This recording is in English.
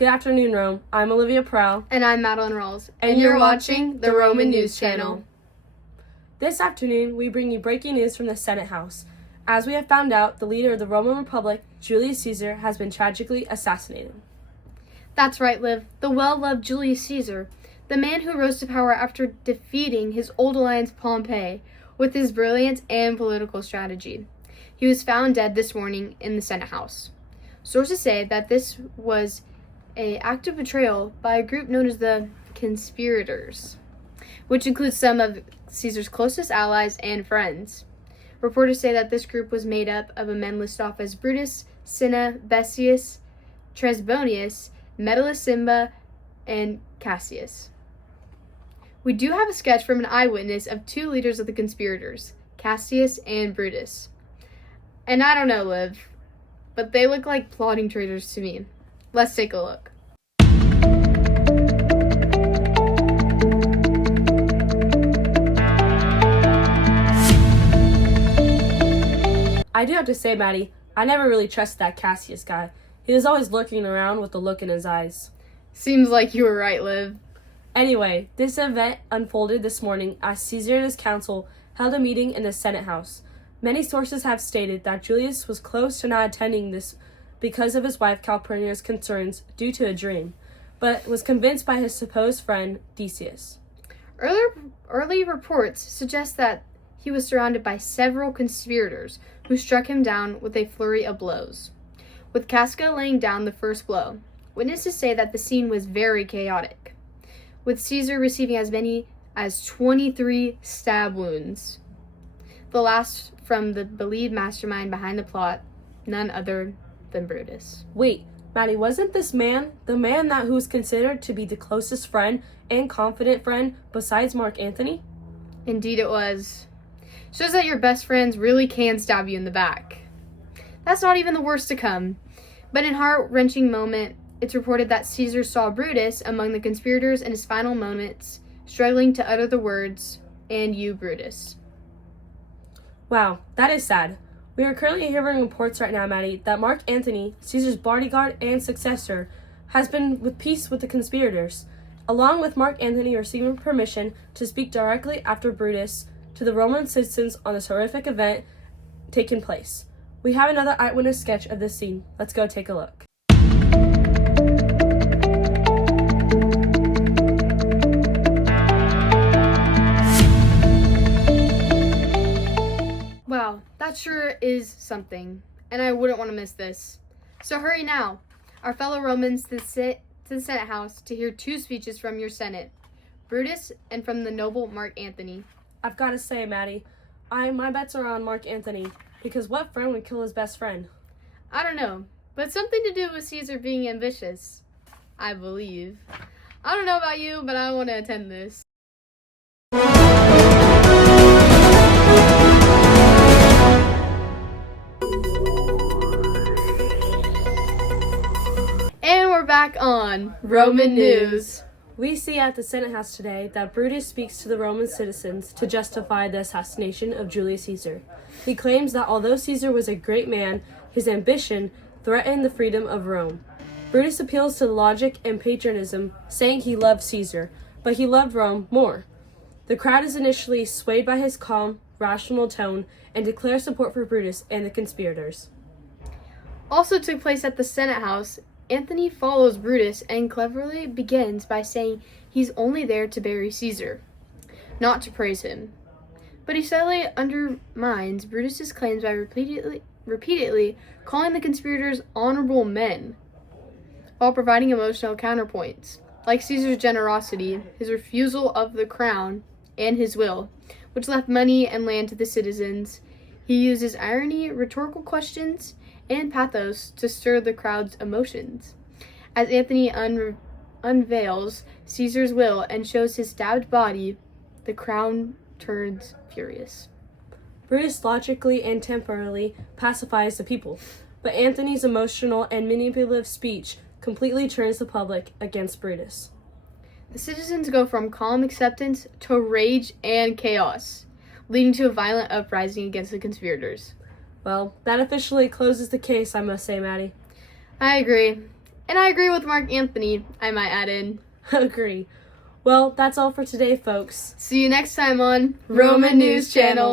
Good afternoon, Rome. I'm Olivia Prowl. And I'm Madeline Rawls. And you're watching the Roman News Channel. This afternoon, we bring you breaking news from the Senate House. As we have found out, the leader of the Roman Republic, Julius Caesar, has been tragically assassinated. That's right, Liv. The well-loved Julius Caesar, the man who rose to power after defeating his old alliance Pompey with his brilliance and political strategy. He was found dead this morning in the Senate House. Sources say that this was an act of betrayal by a group known as the conspirators, which includes some of Caesar's closest allies and friends. Reporters say that this group was made up of men listed off as Brutus, Cinna, Bessius, Trebonius, Metellus Simba, and Cassius. We do have a sketch from an eyewitness of two leaders of the conspirators, Cassius and Brutus. And I don't know, Liv, but they look like plotting traitors to me. Let's take a look. I do have to say, Maddie, I never really trusted that Cassius guy. He was always looking around with a look in his eyes. Seems like you were right, Liv. Anyway, this event unfolded this morning as Caesar and his council held a meeting in the Senate House. Many sources have stated that Julius was close to not attending this because of his wife Calpurnia's concerns due to a dream, but was convinced by his supposed friend Decius. Early reports suggest that he was surrounded by several conspirators who struck him down with a flurry of blows, with Casca laying down the first blow. Witnesses say that the scene was very chaotic, with Caesar receiving as many as 23 stab wounds, the last from the believed mastermind behind the plot, none other than Brutus. Wait, Maddie, wasn't this man the man that who was considered to be the closest friend and confident friend besides Mark Antony? Indeed it was. Shows that your best friends really can stab you in the back. That's not even the worst to come. But in heart-wrenching moment, it's reported that Caesar saw Brutus among the conspirators in his final moments, struggling to utter the words, "And you, Brutus." Wow, that is sad. We are currently hearing reports right now, Maddie, that Mark Antony, Caesar's bodyguard and successor, has been with peace with the conspirators, along with Mark Antony receiving permission to speak directly after Brutus to the Roman citizens on this horrific event taking place. We have another eyewitness sketch of this scene. Let's go take a look. Wow, that sure is something, and I wouldn't want to miss this. So hurry now, our fellow Romans, to the Senate House to hear two speeches from your Senate, Brutus and from the noble Mark Antony. I've got to say, Maddie, my bets are on Mark Antony, because what friend would kill his best friend? I don't know, but something to do with Caesar being ambitious, I believe. I don't know about you, but I want to attend this. And we're back on Roman News. We see at the Senate House today that Brutus speaks to the Roman citizens to justify the assassination of Julius Caesar. He claims that although Caesar was a great man, his ambition threatened the freedom of Rome. Brutus appeals to logic and patriotism, saying he loved Caesar, but he loved Rome more. The crowd is initially swayed by his calm, rational tone and declares support for Brutus and the conspirators. Also took place at the Senate House, Antony follows Brutus and cleverly begins by saying he's only there to bury Caesar, not to praise him. But he subtly undermines Brutus's claims by repeatedly calling the conspirators honorable men, while providing emotional counterpoints, like Caesar's generosity, his refusal of the crown, and his will, which left money and land to the citizens. He uses irony, rhetorical questions, and pathos to stir the crowd's emotions. As Antony unveils Caesar's will and shows his stabbed body, the crowd turns furious. Brutus logically and temporarily pacifies the people, but Antony's emotional and manipulative speech completely turns the public against Brutus. The citizens go from calm acceptance to rage and chaos, leading to a violent uprising against the conspirators. Well, that officially closes the case, I must say, Maddie. I agree. And I agree with Mark Anthony, I might add in. Agree. Well, that's all for today, folks. See you next time on Roman News Channel.